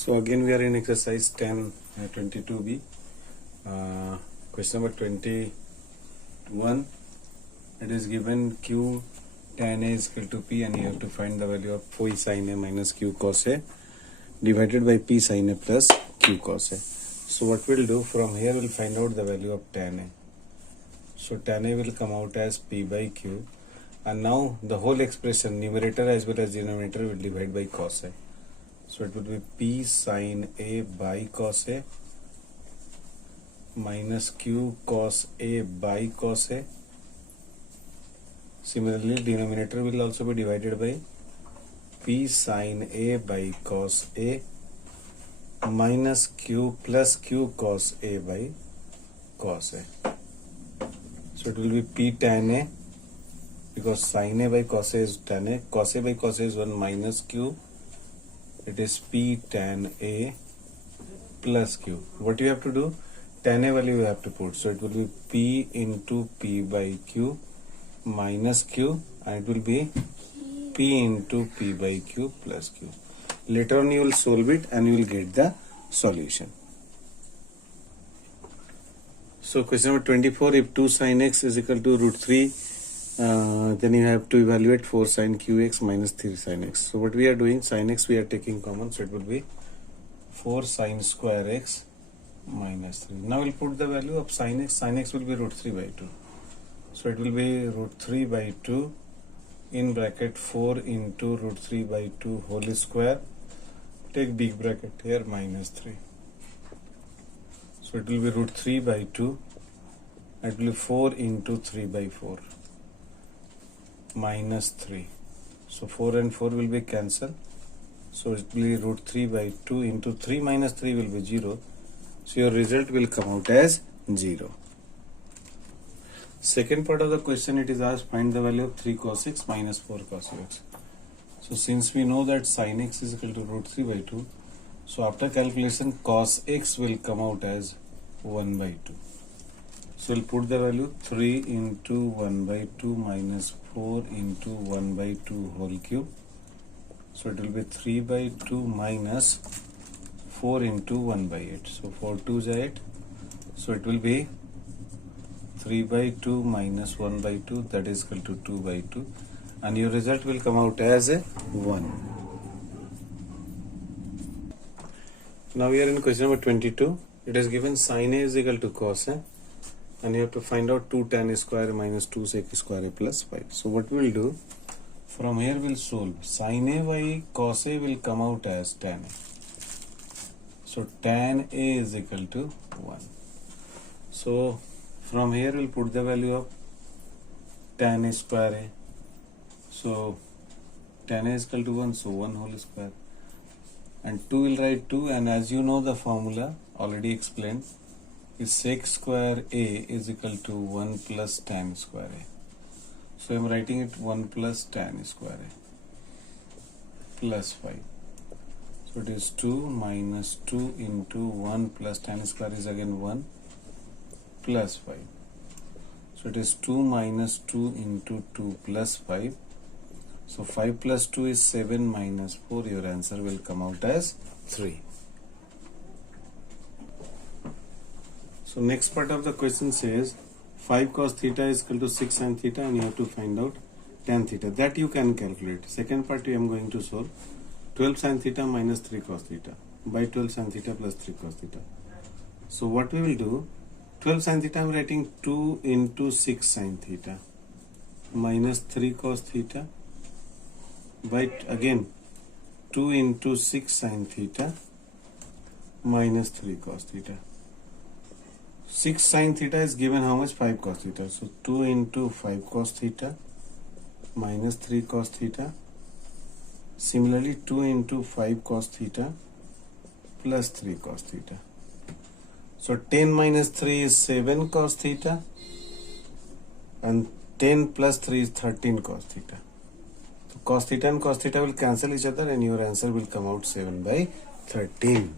So again we are in exercise 10 22b, question number 21. It is given q tan a is equal to p and you have to find the value of phi sin a minus q cos a divided by p sin a plus q cos a. So what we'll do from here, we'll find out the value of tan a. So tan a will come out as p by q, and now the whole expression numerator as well as denominator will divide by cos a. So it would be p sin a by cos a minus q cos a by cos a. Similarly, denominator will also be divided by p sin a by cos a minus q plus q cos a by cos a. So it will be p tan a, because sin a by cos a is tan a, cos a by cos a is 1 minus q. It is p tan a plus q. What you have to do? Tan a value you have to put. So it will be p into p by q minus q, and it will be p into p by q plus q. Later on you will solve it and you will get the solution. So question number 24, if 2 sin x is equal to root 3, then you have to evaluate 4 sin qx minus 3 sin x. So what we are doing, sin x we are taking common, so it will be 4 sin square x minus 3. Now we'll put the value of sin x. Sin x will be root 3 by 2. So it will be root 3 by 2 in bracket 4 into root 3 by 2 whole square. Take big bracket here, minus 3. So it will be root 3 by 2. It will be 4 into 3 by 4 minus 3. So 4 and 4 will be cancelled. So it will be root 3 by 2 into 3 minus 3 will be 0. So your result will come out as 0. Second part of the question, it is asked find the value of 3 cos x minus 4 cos x. So since we know that sin x is equal to root 3 by 2, so after calculation cos x will come out as 1 by 2. So we'll put the value 3 into 1 by 2 minus 4 into 1 by 2 whole cube. So it will be 3 by 2 minus 4 into 1 by 8. So 4 2s are 8. So it will be 3 by 2 minus 1 by 2, that is equal to 2 by 2. And your result will come out as a 1. Now we are in question number 22. It is given sin a is equal to cos a, and you have to find out 2 tan square minus 2 sec square a plus 5. So what we will do, from here we will solve. Sin a by cos a will come out as tan a. So tan a is equal to 1. So from here we will put the value of tan a square a. So tan a is equal to 1, so 1 whole square. And 2 will write 2, and as you know the formula already explained, is sec square a is equal to 1 plus tan square a. So I am writing it 1 plus tan square a plus 5. So it is 2 minus 2 into 1 plus tan square is again 1 plus 5. So it is 2 minus 2 into 2 plus 5. So 5 plus 2 is 7 minus 4. Your answer will come out as 3. So next part of the question says 5 cos theta is equal to 6 sin theta, and you have to find out tan theta. That you can calculate. Second part I am going to solve 12 sin theta minus 3 cos theta by 12 sin theta plus 3 cos theta. So what we will do, 12 sin theta I am writing 2 into 6 sin theta minus 3 cos theta by again 2 into 6 sin theta minus 3 cos theta. 6 sin theta is given how much? 5 cos theta. So 2 into 5 cos theta minus 3 cos theta. Similarly 2 into 5 cos theta plus 3 cos theta. So 10 minus 3 is 7 cos theta, and 10 plus 3 is 13 cos theta. So cos theta and cos theta will cancel each other, and your answer will come out 7 by 13.